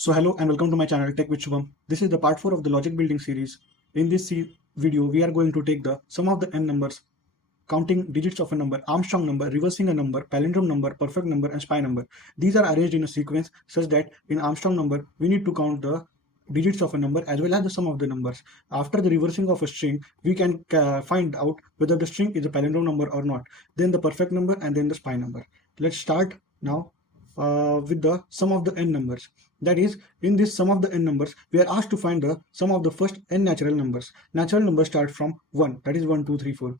So hello and welcome to my channel Tech with Shubham. This is the part 4 of the logic building series. In this video, we are going to take the sum of the n numbers, counting digits of a number, Armstrong number, reversing a number, palindrome number, perfect number, and spy number. These are arranged in a sequence such that in Armstrong number, we need to count the digits of a number as well as the sum of the numbers. After the reversing of a string, we can find out whether the string is a palindrome number or not, then the perfect number, and then the spy number. Let's start now with the sum of the n numbers. That is, in this sum of the n numbers, we are asked to find the sum of the first n natural numbers. Natural numbers start from 1, that is 1, 2, 3, 4.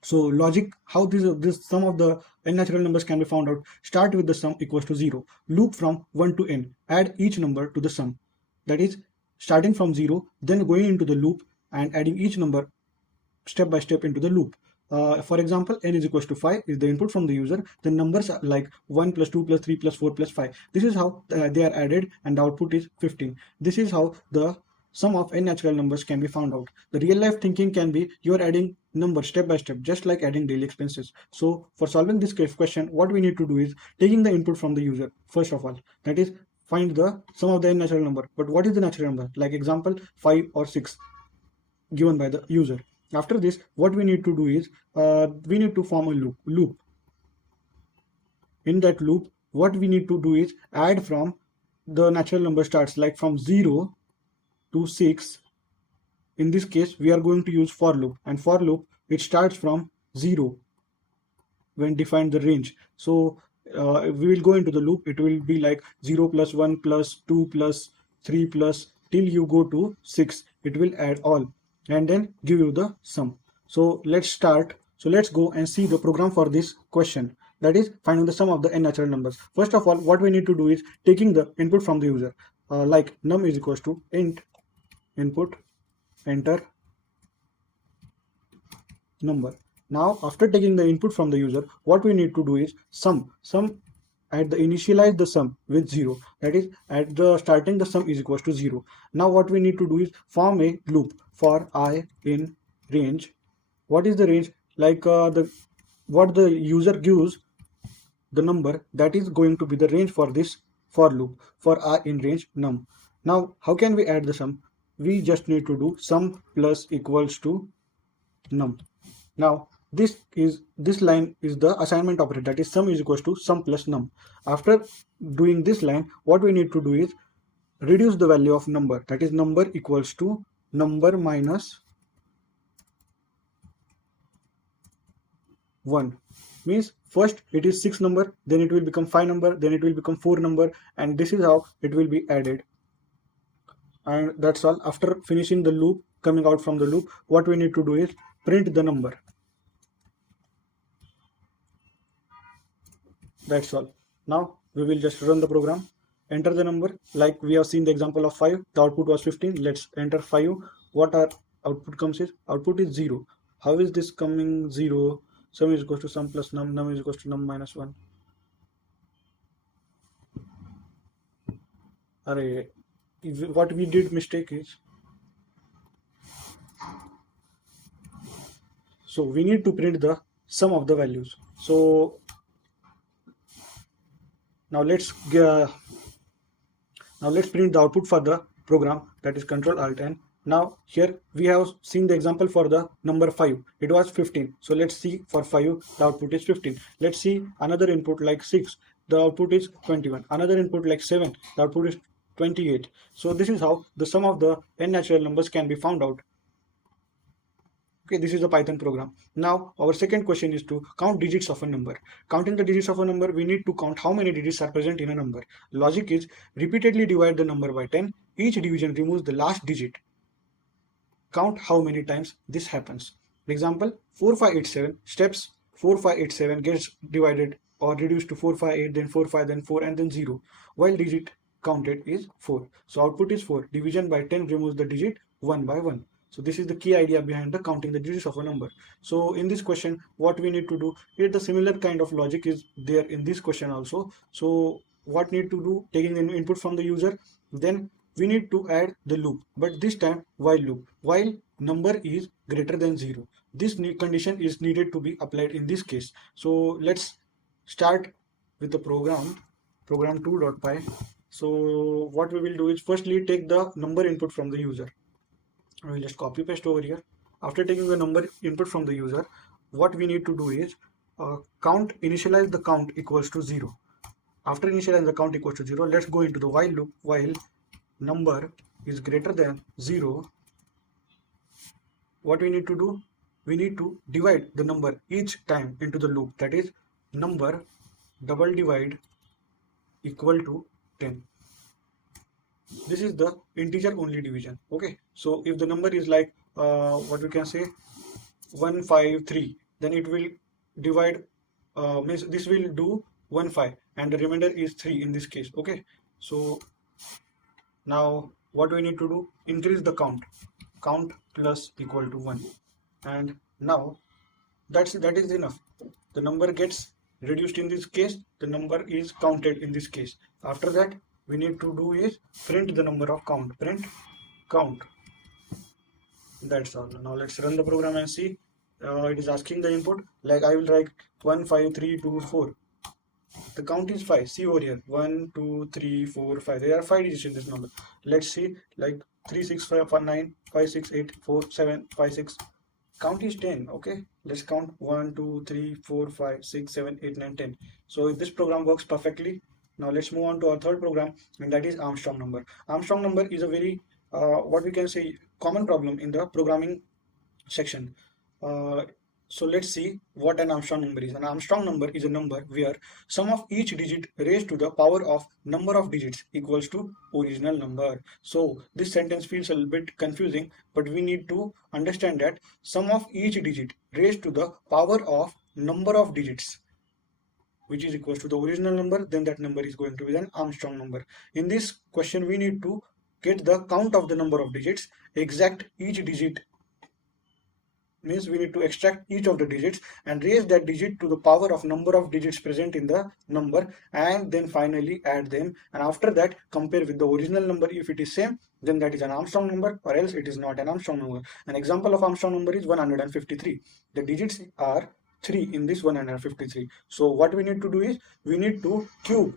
So logic, how this sum of the n natural numbers can be found out. Start with the sum equals to 0. Loop from 1 to n. Add each number to the sum. That is, starting from 0, then going into the loop and adding each number step by step into the loop. For example, n is equals to 5 is the input from the user. The numbers are like 1 plus 2 plus 3 plus 4 plus 5. This is how they are added and the output is 15. This is how the sum of n natural numbers can be found out. The real life thinking can be you are adding numbers step by step, just like adding daily expenses. So for solving this question, what we need to do is taking the input from the user first of all. That is, find the sum of the n natural number. But what is the natural number? Like example, 5 or 6 given by the user. After this, what we need to do is we need to form a loop. In that loop, what we need to do is add from the natural number starts like from 0 to 6. In this case, we are going to use for loop, and for loop it starts from 0 when defined the range. So we will go into the loop. It will be like 0 plus 1 plus 2 plus 3 plus till you go to 6. It will add all and then give you the sum. So let's start. So let's go and see the program for this question. That is finding the sum of the n natural numbers. First of all, what we need to do is taking the input from the user. Like num is equals to int input enter number. Now after taking the input from the user, what we need to do is sum at the initialize the sum with 0. That is, at the starting the sum is equals to 0. Now what we need to do is form a loop for I in range. What is the range? Like what the user gives the number, that is going to be the range for this for loop for I in range num. Now how can we add the sum? We just need to do sum plus equals to num. Now this line is the assignment operator, that is sum is equals to sum plus num. After doing this line, what we need to do is reduce the value of number, that is number equals to number minus 1. Means first it is 6 number, then it will become 5 number, then it will become 4 number, and this is how it will be added. And that's all. After finishing the loop, coming out from the loop, what we need to do is print the number. That's all. Now we will just run the program, enter the number. Like we have seen the example of 5, the output was 15. Let's enter 5. What our output comes is, output is 0. How is this coming 0? Sum is equals to sum plus num, num is equals to num minus 1. Array, what we did mistake is, so we need to print the sum of the values. So now let's print the output for the program, that is Control Alt N. Now here we have seen the example for the number 5. It was 15. So let's see for 5 the output is 15. Let's see another input like 6. The output is 21. Another input like 7. The output is 28. So this is how the sum of the n natural numbers can be found out. Okay, this is a Python program. Now our second question is to count digits of a number. Counting the digits of a number, we need to count how many digits are present in a number. Logic is repeatedly divide the number by 10. Each division removes the last digit. Count how many times this happens. For example, 4587 steps 4587 gets divided or reduced to 458, then 45, then 4, and then 0. While digit counted is 4. So output is 4. Division by 10 removes the digit 1 by 1. So this is the key idea behind the counting the digits of a number. So in this question, what we need to do is the similar kind of logic is there in this question also. So what need to do, taking the input from the user, then we need to add the loop, but this time while loop, while number is greater than 0. This condition is needed to be applied in this case. So let's start with the program 2.py So what we will do is firstly take the number input from the user. I will just copy paste over here. After taking the number input from the user, what we need to do is initialize the count equals to 0. After initializing the count equals to 0, let's go into the while loop. While number is greater than 0, what we need to do? We need to divide the number each time into the loop. That is, number double divide equal to 10. This is the integer only division. Okay, so if the number is like what we can say 153, then it will divide means this will do 15 and the remainder is 3 in this case. Okay, so now what we need to do? Increase the count plus equal to 1, and now that is enough. The number gets reduced in this case, the number is counted in this case. After that, we need to do is print the number of count. Print count. That's all. Now let's run the program and see. It is asking the input, like I will write 1 5 3 2 4. The count is 5. See over here, 1 2 3 4 5. There are 5 digits in this number. Let's see, like 3 6 5 9 5 6 8 4 7 5 6. Count is 10. Okay, let's count 1 2 3 4 5 6 7 8 9 10. So this program works perfectly. Now let's move on to our third program, and that is Armstrong number. Armstrong number is a very what we can say common problem in the programming section. So let's see what an Armstrong number is. An Armstrong number is a number where sum of each digit raised to the power of number of digits equals to original number. So this sentence feels a little bit confusing, but we need to understand that sum of each digit raised to the power of number of digits, which is equals to the original number, then that number is going to be an Armstrong number. In this question, we need to get the count of the number of digits, exact each digit, means we need to extract each of the digits and raise that digit to the power of number of digits present in the number, and then finally add them, and after that compare with the original number. If it is same, then that is an Armstrong number, or else it is not an Armstrong number. An example of Armstrong number is 153. The digits are 3 in this 153. So what we need to do is we need to cube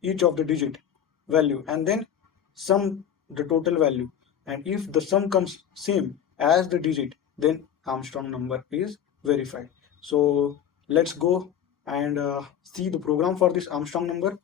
each of the digit value and then sum the total value, and if the sum comes same as the digit, then Armstrong number is verified. So let's go and see the program for this Armstrong number.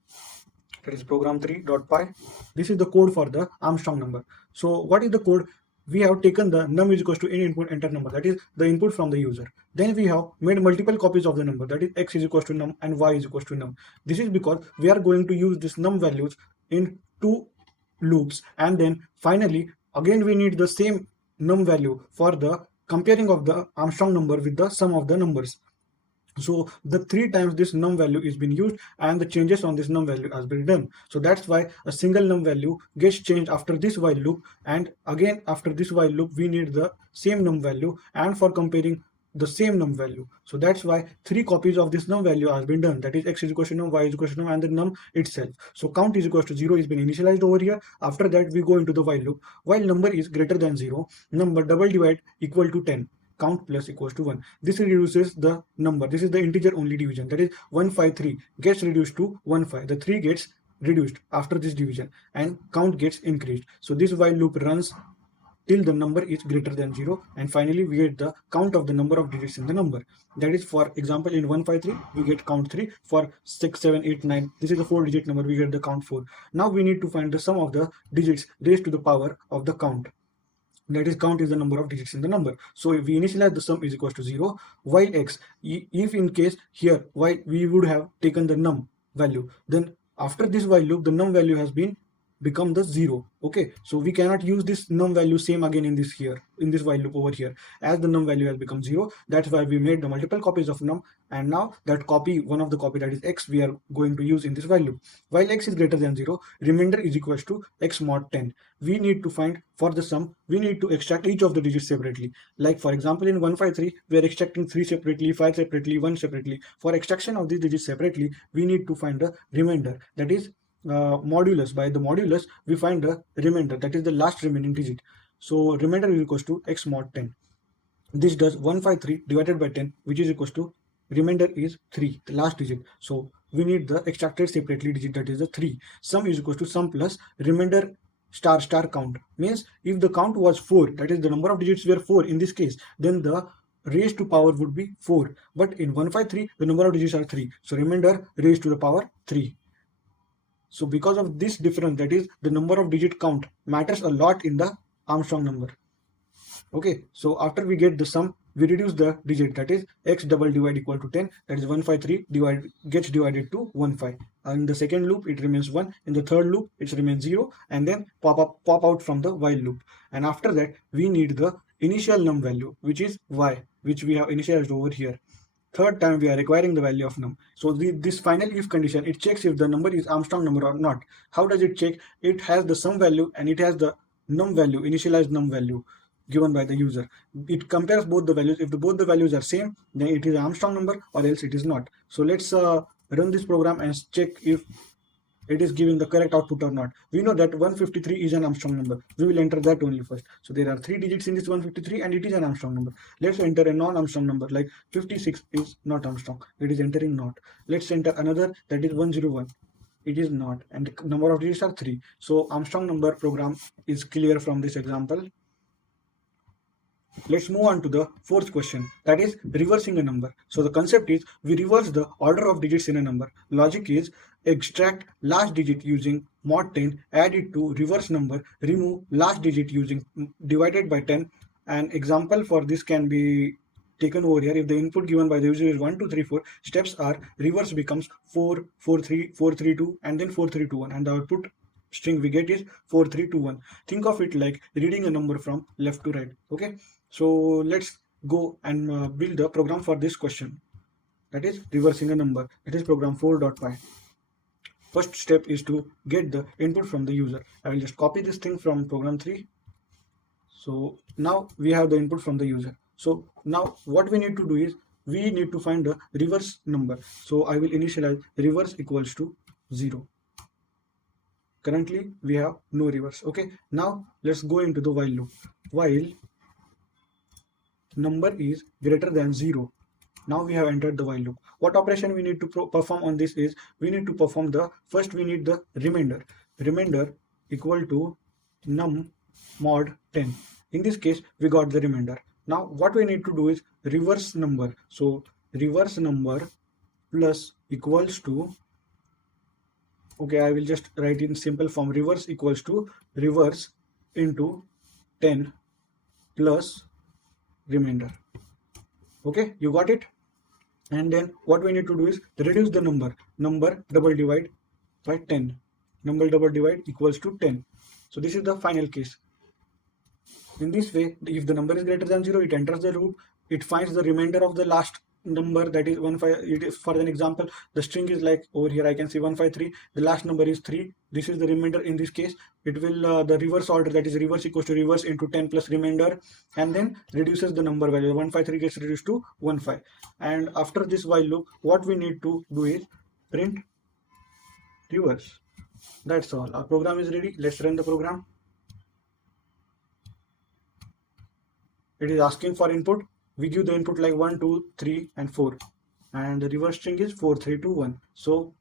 That is program 3.py. This is the code for the Armstrong number. So what is the code? We have taken the num is equals to any input enter number, that is the input from the user. Then we have made multiple copies of the number, that is x is equals to num and y is equals to num. This is because we are going to use this num values in 2 loops, and then finally again we need the same num value for the comparing of the Armstrong number with the sum of the numbers. So the 3 times this num value is being used and the changes on this num value has been done. So that's why a single num value gets changed after this while loop, and again after this while loop we need the same num value and for comparing the same num value. So that's why 3 copies of this num value has been done, that is x is equal to num, y is equal to num, and the num itself. So count is equal to 0 is been initialized over here. After that we go into the while loop. While number is greater than 0, number double divide equal to 10, count plus equals to 1. This reduces the number. This is the integer only division, that is 153 gets reduced to 15. The 3 gets reduced after this division and count gets increased. So this while loop runs till the number is greater than 0, and finally we get the count of the number of digits in the number. That is, for example, in 153 we get count 3, for 6 7 8 9, this is a 4 digit number, we get the count 4. Now we need to find the sum of the digits raised to the power of the count, that is count is the number of digits in the number. So if we initialize the sum is equals to 0, while x, if in case here while we would have taken the num value, then after this while loop the num value has been become the 0. Okay, so we cannot use this num value same again in this here, in this while loop over here, as the num value has become 0. That's why we made the multiple copies of num, and now that copy, one of the copy, that is x, we are going to use in this while loop. While x is greater than 0, remainder is equals to x mod 10. We need to find, for the sum we need to extract each of the digits separately. Like for example in 153 we are extracting 3 separately, 5 separately, 1 separately. For extraction of these digits separately, we need to find the remainder, that is modulus. By the modulus we find the remainder, that is the last remaining digit. So remainder is equals to x mod 10. This does 153 divided by 10, which is equals to remainder is 3, the last digit. So we need the extracted separately digit, that is the 3. Sum is equal to sum plus remainder star star count. Means if the count was 4, that is the number of digits were 4 in this case, then the raised to power would be 4. But in 153, the number of digits are 3. So remainder raised to the power 3. So because of this difference, that is the number of digit count matters a lot in the Armstrong number. Okay, so after we get the sum, we reduce the digit, that is x double divide equal to 10, that is 153 gets divided to 15. In the second loop it remains 1, in the third loop it remains 0, and then pop out from the while loop. And after that we need the initial num value, which is y, which we have initialized over here. Third time we are requiring the value of num. So this final if condition, it checks if the number is Armstrong number or not. How does it check? It has the sum value and it has the num value, initialized num value given by the user. It compares both the values. If both the values are same, then it is Armstrong number, or else it is not. So let's run this program and check if it is giving the correct output or not. We know that 153 is an Armstrong number. We will enter that only first. So there are 3 digits in this 153 and it is an Armstrong number. Let's enter a non-Armstrong number, like 56 is not Armstrong. It is entering not. Let's enter another, that is 101. It is not, and the number of digits are 3. So Armstrong number program is clear from this example. Let's move on to the fourth question, that is reversing a number. So the concept is we reverse the order of digits in a number. Logic is extract last digit using mod 10, add it to reverse number, remove last digit using divided by 10. An example for this can be taken over here. If the input given by the user is 1 2 3 4, steps are reverse becomes 4 4 3 4 3 2 and then 4 3 2 1, and the output string we get is 4 3 2 1. Think of it like reading a number from left to right. Okay, so let's go and build the program for this question, that is reversing a number. It is program 4.py. First step is to get the input from the user. I will just copy this thing from program 3. So now we have the input from the user. So now what we need to do is we need to find the reverse number. So I will initialize reverse equals to 0. Currently we have no reverse. Okay, now let's go into the while loop. While number is greater than 0. Now we have entered the while loop. What operation we need to perform on this is we need to perform the first, we need the remainder. Remainder equal to num mod 10. In this case we got the remainder. Now what we need to do is reverse number. So reverse number plus equals to, okay, I will just write in simple form, reverse equals to reverse into 10 plus remainder. Okay, you got it? And then what we need to do is reduce the number double divide by 10. Number double divide equals to 10. So this is the final case. In this way, if the number is greater than 0, it enters the loop, it finds the remainder of the last number, that is 15. It is, for an example, the string is like over here, I can see 153, the last number is 3. This is the remainder. In this case it will the reverse order, that is reverse equals to reverse into 10 plus remainder, and then reduces the number value. 153 gets reduced to 15. And after this while loop, what we need to do is print reverse. That's all. Our program is ready. Let's run the program. It is asking for input. We give the input like 1 2 3 and 4, and the reverse string is 4 3 2 1. So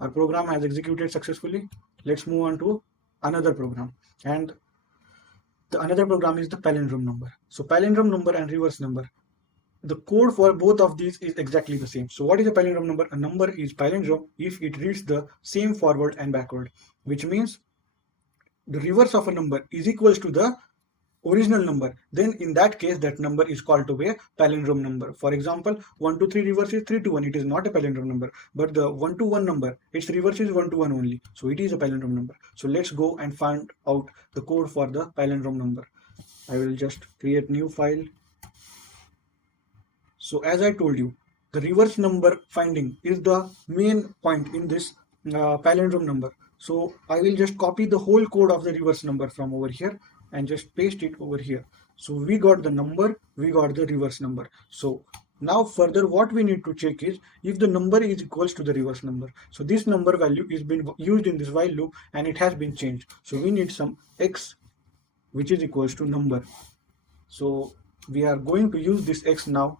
our program has executed successfully. Let's move on to another program, and the another program is the palindrome number. So palindrome number and reverse number, the code for both of these is exactly the same. So what is a palindrome number? A number is palindrome if it reads the same forward and backward, which means the reverse of a number is equals to the original number. Then in that case, that number is called to be a palindrome number. For example, 1 2 3 reverse is 3 2 1. It is not a palindrome number, but the 1 to 1 number, its reverse is 1 to 1 only, so it is a palindrome number. So let's go and find out the code for the palindrome number. I will just create new file. So as I told you, the reverse number finding is the main point in this palindrome number. So I will just copy the whole code of the reverse number from over here and just paste it over here. So we got the number, we got the reverse number. So now further what we need to check is if the number is equals to the reverse number. So this number value is been used in this while loop and it has been changed. So we need some x which is equals to number. So we are going to use this x now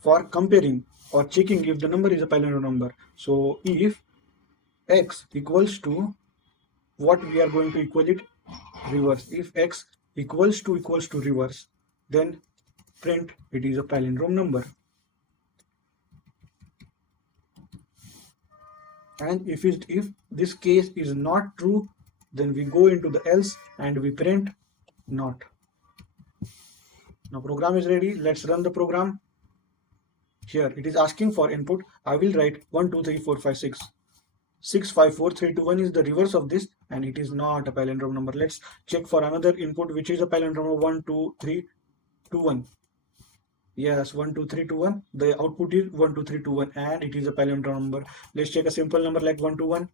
for comparing or checking if the number is a palindrome number. So if x equals to, what we are going to equal it, reverse. If x equals to reverse, then print it is a palindrome number. And if this case is not true, then we go into the else and we print not. Now program is ready. Let's run the program. Here it is asking for input. I will write 1 2 3 4 5 6. 6 5 4 3 2 1 is the reverse of this, and it is not a palindrome number. Let's check for another input which is a palindrome. 1 2 3 2 1. Yes, 1 2 3 2 1. The output is 1 2 3 2 1, and it is a palindrome number. Let's check a simple number like 1 2 1.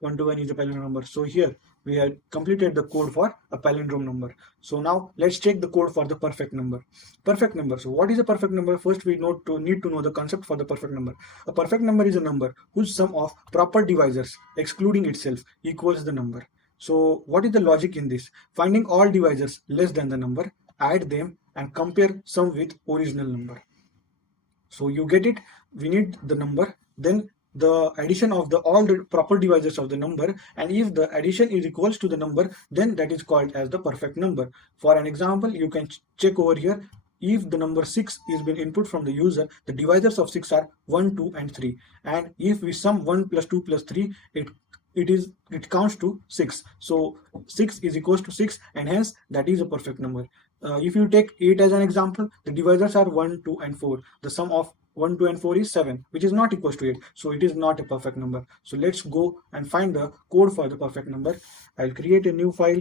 1 2 1 is a palindrome number. So here we have completed the code for a palindrome number. So now let's check the code for the perfect number. Perfect number. So what is a perfect number? First we need to know the concept for the perfect number. A perfect number is a number whose sum of proper divisors excluding itself equals the number. So what is the logic in this? Finding all divisors less than the number, add them and compare sum with original number. So you get it. We need the number, then the addition of all the proper divisors of the number, and if the addition is equals to the number, then that is called as the perfect number. For an example, you can check over here. If the number 6 is been input from the user, the divisors of 6 are 1 2 and 3, and if we sum 1 plus 2 plus 3, it counts to 6. So 6 is equals to 6, and hence that is a perfect number. If you take 8 as an example, the divisors are 1 2 and 4. The sum of 1 2 and 4 is 7, which is not equals to 8, so it is not a perfect number. So let's go and find the code for the perfect number. I'll create a new file.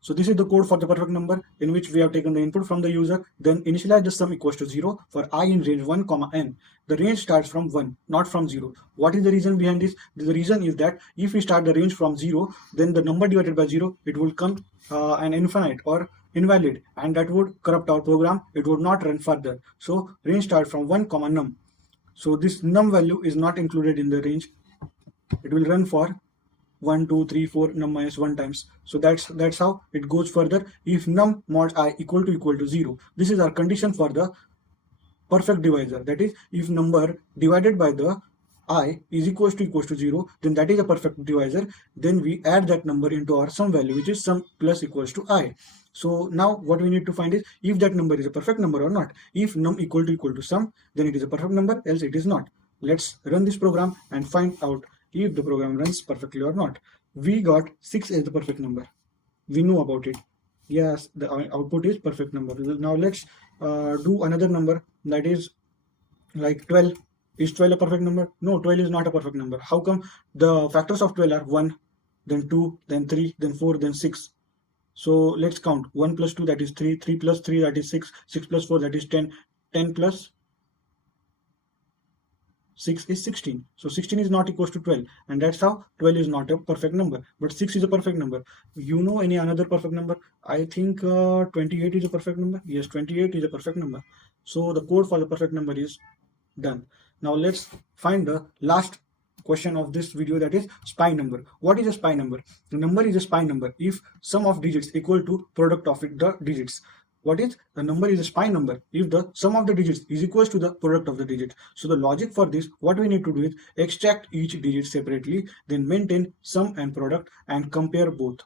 So this is the code for the perfect number, in which we have taken the input from the user, then initialize the sum equals to 0 for I in range 1 comma n. The range starts from 1, not from 0. What is the reason behind this? The reason is that if we start the range from 0, then the number divided by 0, it will come an infinite or invalid, and that would corrupt our program. It would not run further. So range starts from 1 comma num. So this num value is not included in the range. It will run for 1 2 3 4 num minus 1 times. So that's how it goes further. If num mod I equal to 0, this is our condition for the perfect divisor. That is, if number divided by the I is equals to 0, then that is a perfect divisor. Then we add that number into our sum value, which is sum plus equals to I. So now what we need to find is if that number is a perfect number or not. If num equal to sum, then it is a perfect number, else it is not. Let's run this program and find out if the program runs perfectly or not. We got 6 as the perfect number. We know about it. Yes, the output is perfect number. Now let's do another number, that is like 12. Is 12 a perfect number? No, 12 is not a perfect number. How come? The factors of 12 are 1, then 2, then 3, then 4, then 6. So let's count. 1 plus 2, that is 3, 3 plus 3, that is 6, 6 plus 4, that is 10, 10 plus 6 is 16. So 16 is not equals to 12, and that's how 12 is not a perfect number, but 6 is a perfect number. You know any another perfect number? I think 28 is a perfect number. Yes, 28 is a perfect number. So the code for the perfect number is done. Now let's find the last question of this video, that is SPI number. What is a SPI number? The number is a SPI number if sum of digits equal to product of the digits. What is the number? Is a SPI number if the sum of the digits is equals to the product of the digits. So the logic for this, what we need to do is extract each digit separately, then maintain sum and product and compare both.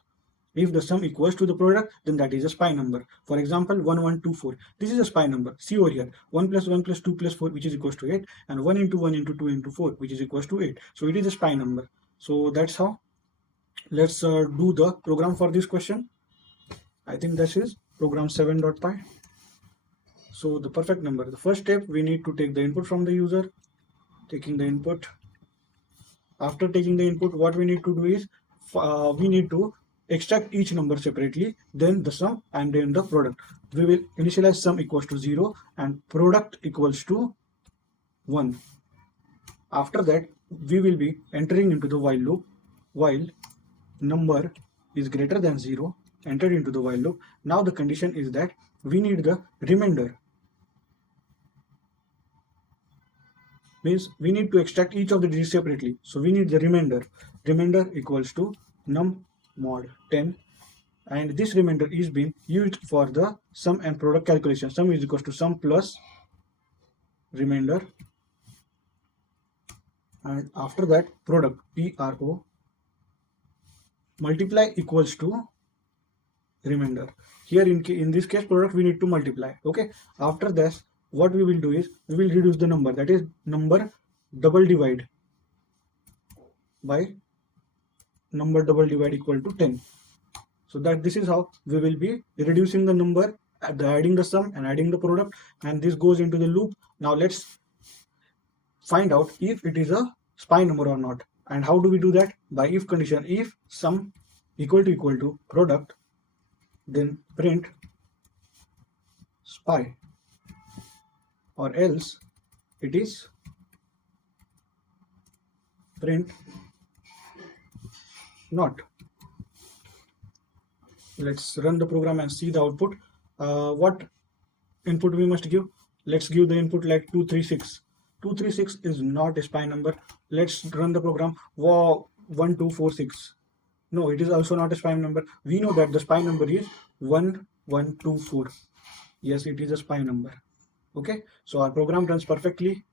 If the sum equals to the product, then that is a SPI number. For example, 1124. This is a SPI number. See over here, 1 plus 1 plus 2 plus 4, which is equals to 8, and 1 into 1 into 2 into 4, which is equals to 8. So it is a SPI number. So that's how. Let's do the program for this question. I think this is program 7.py. So the perfect number. The first step, we need to take the input from the user. Taking the input. After taking the input, what we need to do is we need to extract each number separately, then the sum and then the product. We will initialize sum equals to 0 and product equals to 1. After that, we will be entering into the while loop. While number is greater than 0, entered into the while loop. Now the condition is that we need the remainder. Means we need to extract each of the digits separately. So we need the remainder. Remainder equals to num mod 10, and this remainder is being used for the sum and product calculation. Sum is equals to sum plus remainder and after that product, PRO, multiply equals to remainder. Here in this case product we need to multiply. Okay, after this what we will do is we will reduce the number, that is number double divide by number double divide equal to 10. So that this is how we will be reducing the number, adding the sum and adding the product, and this goes into the loop. Now let's find out if it is a SPY number or not. And how do we do that? By if condition. If sum equal to product, then print SPY, or else it is print not. Let's run the program and see the output. What input we must give? Let's give the input like 236. 236 is not a SPY number. Let's run the program. Wow, 1246. No, it is also not a SPY number. We know that the SPY number is 1124. Yes, it is a SPY number. Okay, so our program runs perfectly.